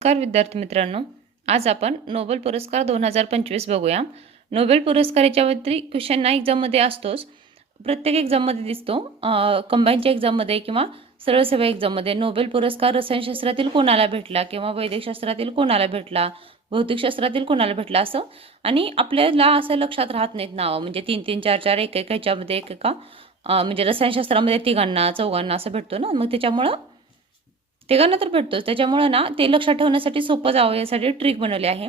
नमस्कार विद्यार्थी मित्रांनो, आज आपण नोबेल पुरस्कार 2025 बघूया. नोबेल पुरस्कार याच्यावरती क्वेश्चन ना एक्झाममध्ये असतोच. प्रत्येक एक्झाममध्ये दिसतो. कंबाईनच्या एक्झाममध्ये किंवा सरळ सेवा एक्झाममध्ये नोबेल पुरस्कार रसायनशास्त्रातील कोणाला भेटला किंवा वैद्यकशास्त्रातील कोणाला भेटला, भौतिकशास्त्रातील कोणाला भेटला असं. आणि आपल्याला असं लक्षात राहत नाहीत नावं, म्हणजे 3-3, 4-4 एक ह्याच्यामध्ये एकेका म्हणजे रसायनशास्त्रामध्ये तिघांना चौघांना असं भेटतो ना, मग त्याच्यामुळं तिघांना तर भेटतोच. त्याच्यामुळे ना ते लक्षात ठेवण्यासाठी सोपं जावं यासाठी ट्रिक बनवली आहे.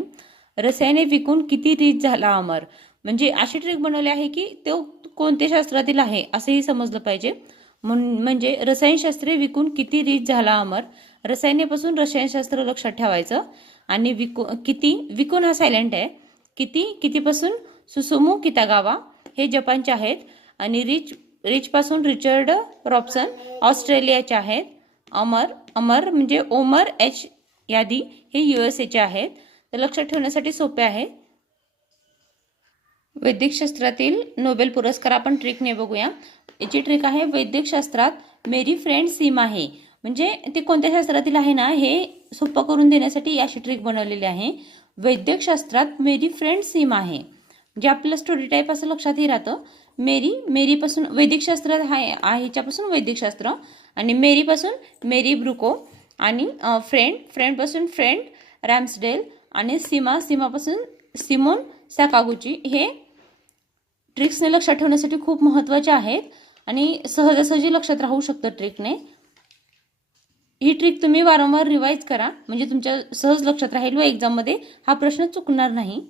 रसायने विकून किती रीत झाला अमर, म्हणजे अशी ट्रिक बनवली आहे की तो कोणत्या शास्त्रातील आहे असंही समजलं पाहिजे. म्हणजे रसायनशास्त्रे विकून किती रीत झाला अमर. रसायनेपासून रसायनशास्त्र लक्षात ठेवायचं. आणि किती, विकून हा सायलेंट आहे. कितीपासून सुसुमू कितागावा हे जपानचे आहेत. आणि रिच पासून रिचर्ड रॉबसन ऑस्ट्रेलियाचे आहेत. अमर म्हणजे ओमर एच यादी हे USA आहेत. तर लक्षात ठेवण्यासाठी सोपे आहे. वैद्यकशास्त्रातील नोबेल पुरस्कार आपण ट्रिकने बघूया. याची ट्रिक आहे, वैद्यकशास्त्रात मेरी फ्रेंड सीमा आहे. म्हणजे ते कोणत्या शास्त्रातील आहे ना हे सोपं करून देण्यासाठी अशी ट्रिक बनवलेली आहे. वैद्यकशास्त्रात मेरी फ्रेंड सीमा आहे, म्हणजे आपलं स्टोरी टाईप असं लक्षातही राहतं. मेरीपासून वैदिकशास्त्र आहे, ह्याच्यापासून वैदिकशास्त्र. आणि मेरीपासून मेरी ब्रुको. आणि फ्रेंडपासून फ्रेंड रॅम्सडेल. आणि सीमापासून सिमोन सॅकागुची. हे ट्रिक्सने लक्षात ठेवण्यासाठी खूप महत्त्वाचे आहेत आणि सहजासहजी लक्षात राहू शकतं ट्रिकने. ही ट्रिक तुम्ही वारंवार रिवाइज करा, म्हणजे तुमच्या सहज लक्षात राहील व एक्झाममध्ये हा प्रश्न चुकणार नाही.